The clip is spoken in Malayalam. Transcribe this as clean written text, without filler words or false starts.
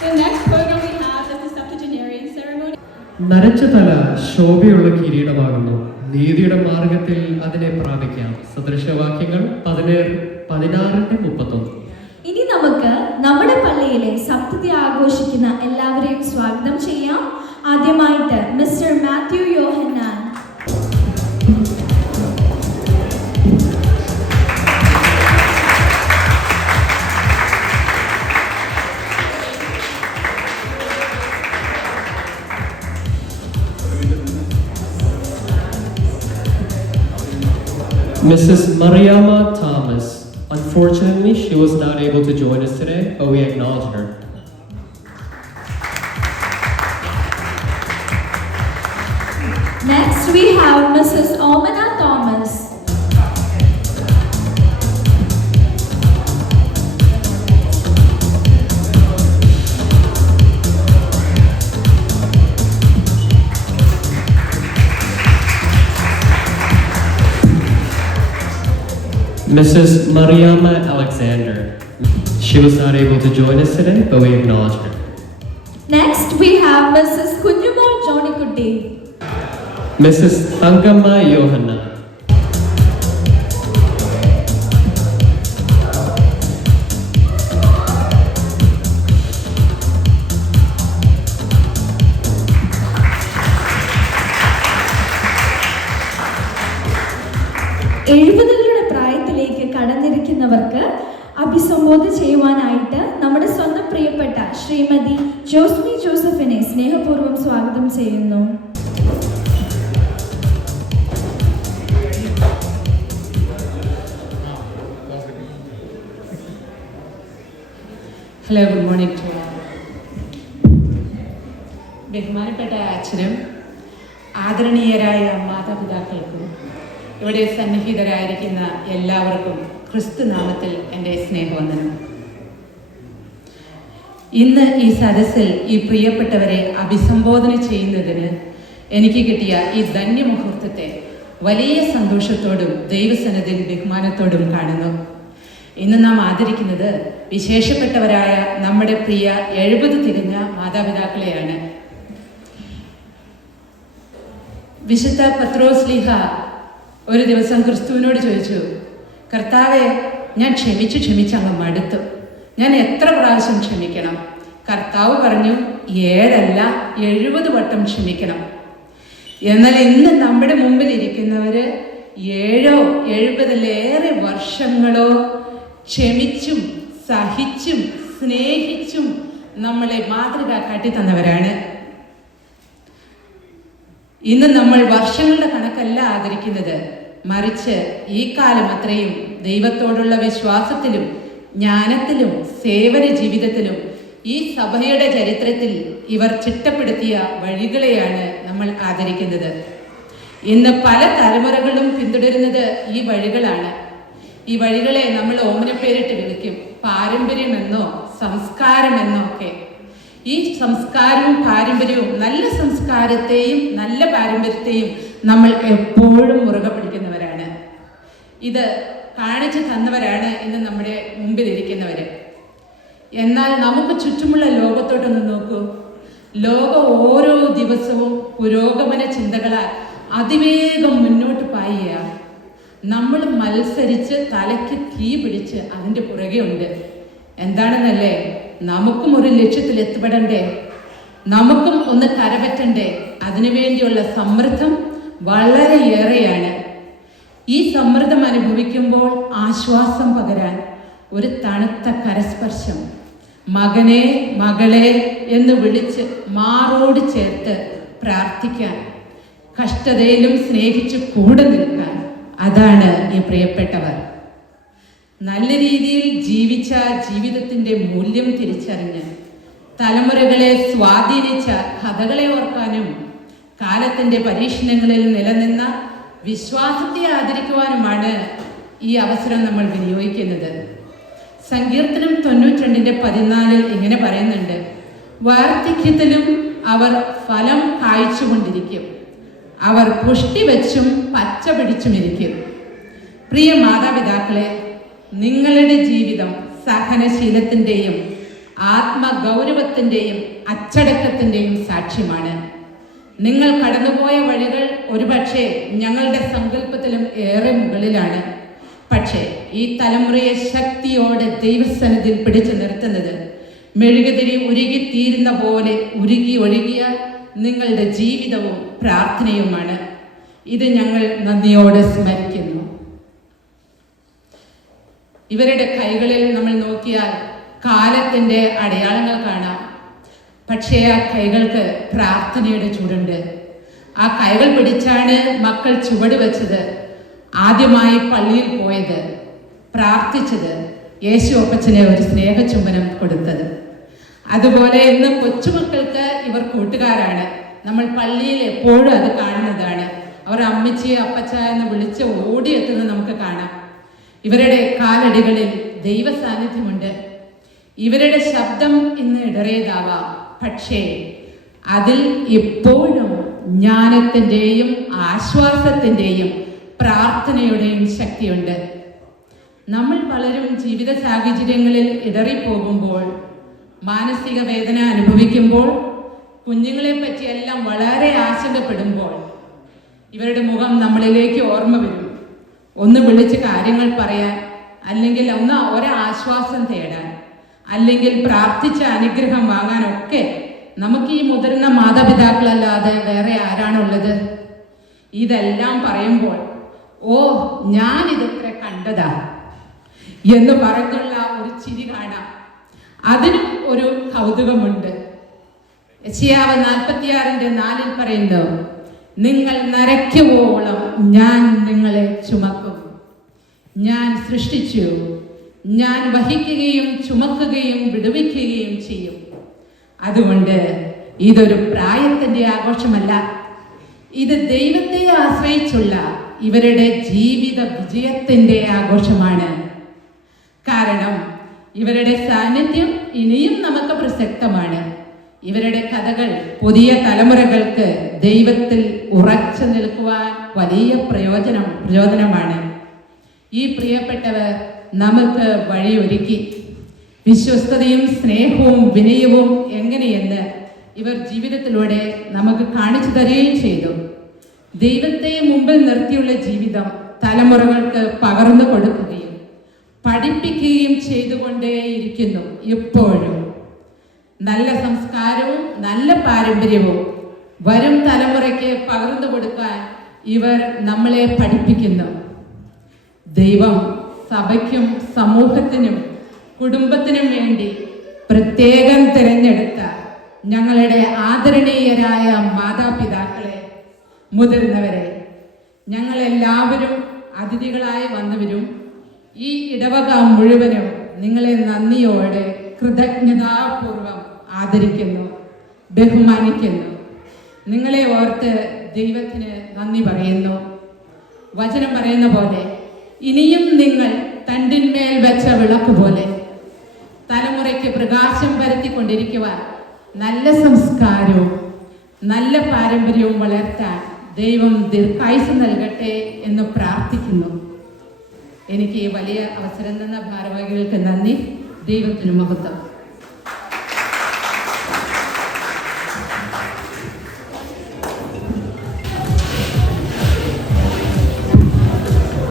The next program we have is the septuagenarian ceremony. നരച്ച തല ശോഭയുള്ള കിരീടമാകുന്നു, നീതിയുടെ മാർഗത്തിൽ അതിനെ പ്രാപിക്കാം. സദൃശവാക്യങ്ങൾ 16:31. ഇനി നമുക്ക് നമ്മുടെ പള്ളിയിലെ സപ്തതി ആഘോഷിക്കുന്ന എല്ലാവരെയും സ്വാഗതം ചെയ്യാം. ആദ്യമായിട്ട് mister Mathew Yohannan. Mrs. Mariama Thomas. Unfortunately, she was not able to join us today, but we acknowledge her. Next we have Mrs. Omana Thomas. Mrs. Mariama Alexander. She was not able to join us today, but we acknowledge her. Next we have Mrs. Kunjumol Jonikutti. Mrs. Thankamma Yohanna. എഴുപതുകളുടെ പ്രായത്തിലേക്ക് കടന്നിരിക്കുന്നവർക്ക് അഭിസംബോധന ചെയ്യുവാനായിട്ട് നമ്മുടെ സ്വന്തം പ്രിയപ്പെട്ട ശ്രീമതി ജോസ്മി ജോസഫിനെ സ്നേഹപൂർവ്വം സ്വാഗതം ചെയ്യുന്നു. Hello, good morning to all. ബഹുമാനപ്പെട്ട അച്ഛനും ആദരണീയരായ മാതാപിതാക്കൾക്കും ഇവിടെ സന്നിഹിതരായിരിക്കുന്ന എല്ലാവർക്കും ക്രിസ്തു നാമത്തിൽ എൻ്റെ സ്നേഹവന്ദനം. ഇന്ന് ഈ സദസ്സിൽ ഈ പ്രിയപ്പെട്ടവരെ അഭിസംബോധന ചെയ്യുന്നതിന് എനിക്ക് കിട്ടിയ ഈ ധന്യമുഹൂർത്തത്തെ വലിയ സന്തോഷത്തോടും ദൈവസന്നിധിയിൽ ബഹുമാനത്തോടും കാണുന്നു. ഇന്ന് നാം ആദരിക്കുന്നത് വിശേഷപ്പെട്ടവരായ നമ്മുടെ പ്രിയ 70 തികഞ്ഞ മാതാപിതാക്കളെയാണ്. വിശുദ്ധ പത്രോസ്ലീഹ ഒരു ദിവസം ക്രിസ്തുവിനോട് ചോദിച്ചു, കർത്താവെ, ഞാൻ ക്ഷമിച്ച് അങ്ങ് മടുത്തു, ഞാൻ എത്ര പ്രാവശ്യം ക്ഷമിക്കണം? കർത്താവ് പറഞ്ഞു, 7 അല്ല 70 വട്ടം ക്ഷമിക്കണം. എന്നാൽ ഇന്ന് നമ്മുടെ മുമ്പിൽ ഇരിക്കുന്നവര് 7 70 വർഷങ്ങളോ ക്ഷമിച്ചും സഹിച്ചും സ്നേഹിച്ചും നമ്മളെ മാതൃക കാട്ടിത്തന്നവരാണ്. ഇന്ന് നമ്മൾ വർഷങ്ങളുടെ കണക്കല്ല ആദരിക്കുന്നത്, മറിച്ച് ഈ കാലം അത്രയും ദൈവത്തോടുള്ള വിശ്വാസത്തിലും ജ്ഞാനത്തിലും സേവന ജീവിതത്തിലും ഈ സഭയുടെ ചരിത്രത്തിൽ ഇവർ ചിട്ടപ്പെടുത്തിയ വഴികളെയാണ് നമ്മൾ ആദരിക്കുന്നത്. ഇന്ന് പല തലമുറകളും പിന്തുടരുന്നത് ഈ വഴികളാണ്. ഈ വഴികളെ നമ്മൾ ഓമനപ്പേരിട്ട് വിളിക്കും, പാരമ്പര്യമെന്നോ സംസ്കാരമെന്നോ ഒക്കെ. ഈ സംസ്കാരവും പാരമ്പര്യവും, നല്ല സംസ്കാരത്തെയും നല്ല പാരമ്പര്യത്തെയും നമ്മൾ എപ്പോഴും മുറുകെ പിടിക്കുന്നവരാണ്. ഇത് കാണിച്ചു തന്നവരാണ് ഇന്ന് നമ്മുടെ മുമ്പിലിരിക്കുന്നവര്. എന്നാൽ നമുക്ക് ചുറ്റുമുള്ള ലോകത്തോട്ടൊന്ന് നോക്കൂ. ലോകം ഓരോ ദിവസവും പുരോഗമന ചിന്തകളാൽ അതിവേഗം മുന്നോട്ട് പായുക. നമ്മൾ മത്സരിച്ച് തലയ്ക്ക് തീ പിടിച്ച് അതിൻ്റെ പുറകെ ഉണ്ട്. എന്താണെന്നല്ലേ, നമുക്കും ഒരു ലക്ഷ്യത്തിൽ എത്തിപ്പെടണ്ടേ, നമുക്കും ഒന്ന് കരപറ്റണ്ടേ. അതിനുവേണ്ടിയുള്ള സമ്മർദ്ദം വളരെയേറെയാണ്. ഈ സമ്മർദ്ദം അനുഭവിക്കുമ്പോൾ ആശ്വാസം പകരാൻ ഒരു തണുത്ത കരസ്പർശം, മകനെ മകളെ എന്ന് വിളിച്ച് മാറോട് ചേർത്ത് പ്രാർത്ഥിക്കാൻ, കഷ്ടതയിലും സ്നേഹിച്ച് കൂടെ നിൽക്കാൻ, അതാണ് ഈ പ്രിയപ്പെട്ടവർ. നല്ല രീതിയിൽ ജീവിച്ച ജീവിതത്തിൻ്റെ മൂല്യം തിരിച്ചറിഞ്ഞ് തലമുറകളെ സ്വാധീനിച്ച കഥകളെ ഓർക്കാനും കാലത്തിൻ്റെ പരീക്ഷണങ്ങളിൽ നിലനിന്ന വിശ്വാസത്തെ ആദരിക്കുവാനുമാണ് ഈ അവസരം നമ്മൾ വിനിയോഗിക്കുന്നത്. സങ്കീർത്തനം 92:14 ഇങ്ങനെ പറയുന്നുണ്ട്, വാർദ്ധക്യത്തിലും അവർ ഫലം കായ്ച്ചുകൊണ്ടിരിക്കും, അവർ പുഷ്ടി വെച്ചും പച്ച പിടിച്ചുമിരിക്കും. പ്രിയ മാതാപിതാക്കളെ, നിങ്ങളുടെ ജീവിതം സഹനശീലത്തിൻ്റെയും ആത്മഗൗരവത്തിൻ്റെയും അച്ചടക്കത്തിൻ്റെയും സാക്ഷ്യമാണ്. നിങ്ങൾ കടന്നുപോയ വഴികൾ ഒരുപക്ഷെ ഞങ്ങളുടെ സങ്കല്പത്തിലും ഏറെ മുകളിലാണ്. പക്ഷേ ഈ തലമുറയെ ശക്തിയോടെ ദൈവസന്നിധിയിൽ പിടിച്ചു നിർത്തുന്നത് മെഴുകുതിരി ഉരുകിത്തീരുന്ന പോലെ ഉരുകി ഒഴുകിയ നിങ്ങളുടെ ജീവിതവും പ്രാർത്ഥനയുമാണ്. ഇത് ഞങ്ങൾ നന്ദിയോടെ സ്മരിക്കുന്നു. ഇവരുടെ കൈകളിൽ നമ്മൾ നോക്കിയാൽ കാലത്തിൻ്റെ അടയാളങ്ങൾ കാണാം. പക്ഷേ ആ കൈകൾക്ക് പ്രാർത്ഥനയുടെ ചൂടുണ്ട്. ആ കൈകൾ പിടിച്ചാണ് മക്കൾ ചുവട് വെച്ചത്, ആദ്യമായി പള്ളിയിൽ പോയത്, പ്രാർത്ഥിച്ചത്, യേശു അപ്പച്ചനെ ഒരു സ്നേഹചുംബനം കൊടുത്തത്. അതുപോലെ ഇന്ന് കൊച്ചുമക്കൾക്ക് ഇവർ കൂട്ടുകാരാണ്. നമ്മൾ പള്ളിയിൽ എപ്പോഴും അത് കാണുന്നതാണ്. അവർ അമ്മച്ചി അപ്പച്ച എന്ന് വിളിച്ച് ഓടിയെത്തുന്നത് നമുക്ക് കാണാം. ഇവരുടെ കാലടികളിൽ ദൈവ സാന്നിധ്യമുണ്ട്. ഇവരുടെ ശബ്ദം ഇന്ന് ഇടറിയതാവാം, പക്ഷേ അതിൽ എപ്പോഴും ജ്ഞാനത്തിൻ്റെയും ആശ്വാസത്തിൻ്റെയും പ്രാർത്ഥനയുടെയും ശക്തിയുണ്ട്. നമ്മൾ പലരും ജീവിത സാഹചര്യങ്ങളിൽ ഇടറിപ്പോകുമ്പോൾ, മാനസിക വേദന അനുഭവിക്കുമ്പോൾ, കുഞ്ഞുങ്ങളെ പറ്റിയെല്ലാം വളരെ ആശങ്കപ്പെടുമ്പോൾ ഇവരുടെ മുഖം നമ്മളിലേക്ക് ഓർമ്മ വരും. ഒന്ന് വിളിച്ച് കാര്യങ്ങൾ പറയാൻ, അല്ലെങ്കിൽ ഒരാശ്വാസം തേടാൻ, അല്ലെങ്കിൽ പ്രാർത്ഥിച്ച അനുഗ്രഹം വാങ്ങാനൊക്കെ നമുക്ക് ഈ മുതിർന്ന മാതാപിതാക്കളല്ലാതെ വേറെ ആരാണുള്ളത്? ഇതെല്ലാം പറയുമ്പോൾ ഞാനിതൊക്കെ കണ്ടതാ എന്ന് പറഞ്ഞുള്ള ഒരു ചിരി കാണാം. അതിനും ഒരു കൗതുകമുണ്ട്. യെശയ്യാവ് 46:4 പറയുന്നു, നിങ്ങൾ നരയ്ക്കുവോളം ഞാൻ നിങ്ങളെ ചുമക്കും. ഞാൻ സൃഷ്ടിച്ചു, ഞാൻ വഹിക്കുകയും ചുമക്കുകയും വിടുവിക്കുകയും ചെയ്യും. അതുകൊണ്ട് ഇതൊരു പ്രായത്തിൻ്റെ ആഘോഷമല്ല, ഇത് ദൈവത്തെ ആശ്രയിച്ചുള്ള ഇവരുടെ ജീവിത വിജയത്തിൻ്റെ ആഘോഷമാണ്. കാരണം ഇവരുടെ സാന്നിധ്യം ഇനിയും നമുക്ക് പ്രസക്തമാണ്. ഇവരുടെ കഥകൾ പുതിയ തലമുറകൾക്ക് ദൈവത്തിൽ ഉറച്ചു നിൽക്കുവാൻ വലിയ പ്രയോജനമാണ്. ഈ പ്രിയപ്പെട്ടവർ നമുക്ക് വഴിയൊരുക്കി. വിശ്വസ്തതയും സ്നേഹവും വിനയവും എങ്ങനെയെന്ന് ഇവർ ജീവിതത്തിലൂടെ നമുക്ക് കാണിച്ചു തരികയും ചെയ്തു. ദൈവത്തെ മുമ്പിൽ നിർത്തിയുള്ള ജീവിതം തലമുറകൾക്ക് പകർന്നു കൊടുക്കുകയും പഠിപ്പിക്കുകയും ചെയ്തുകൊണ്ടേയിരിക്കുന്നു. എപ്പോഴും നല്ല സംസ്കാരവും നല്ല പാരമ്പര്യവും വരും തലമുറയ്ക്ക് പകർന്നു കൊടുക്കാൻ ഇവർ നമ്മളെ പഠിപ്പിക്കുന്നു. ദൈവം സഭയ്ക്കും സമൂഹത്തിനും കുടുംബത്തിനും വേണ്ടി പ്രത്യേകം തിരഞ്ഞെടുത്ത ഞങ്ങളുടെ ആദരണീയരായ മാതാപിതാക്കളെ, മുതിർന്നവരെ, ഞങ്ങളെല്ലാവരും അതിഥികളായി വന്നവരും ഈ ഇടവക മുഴുവനും നിങ്ങളെ നന്ദിയോടെ കൃതജ്ഞതാപൂർവം ആദരിക്കുന്നു, ബഹുമാനിക്കുന്നു. നിങ്ങളെ ഓർത്ത് ദൈവത്തിന് നന്ദി പറയുന്നു. വചനം പറയുന്ന പോലെ ഇനിയും നിങ്ങൾ തണ്ടിന്മേൽ വെച്ച വിളക്ക് പോലെ തലമുറയ്ക്ക് പ്രകാശം പരത്തിക്കൊണ്ടിരിക്കുവാൻ നല്ല സംസ്കാരവും നല്ല പാരമ്പര്യവും വളർത്താൻ ദൈവം ദീർഘായുസ് നൽകട്ടെ എന്ന് പ്രാർത്ഥിക്കുന്നു. എനിക്ക് ഈ വലിയ അവസരം തന്ന ഭാരവാഹികൾക്ക് നന്ദി. ദൈവത്തിന് മഹത്വം.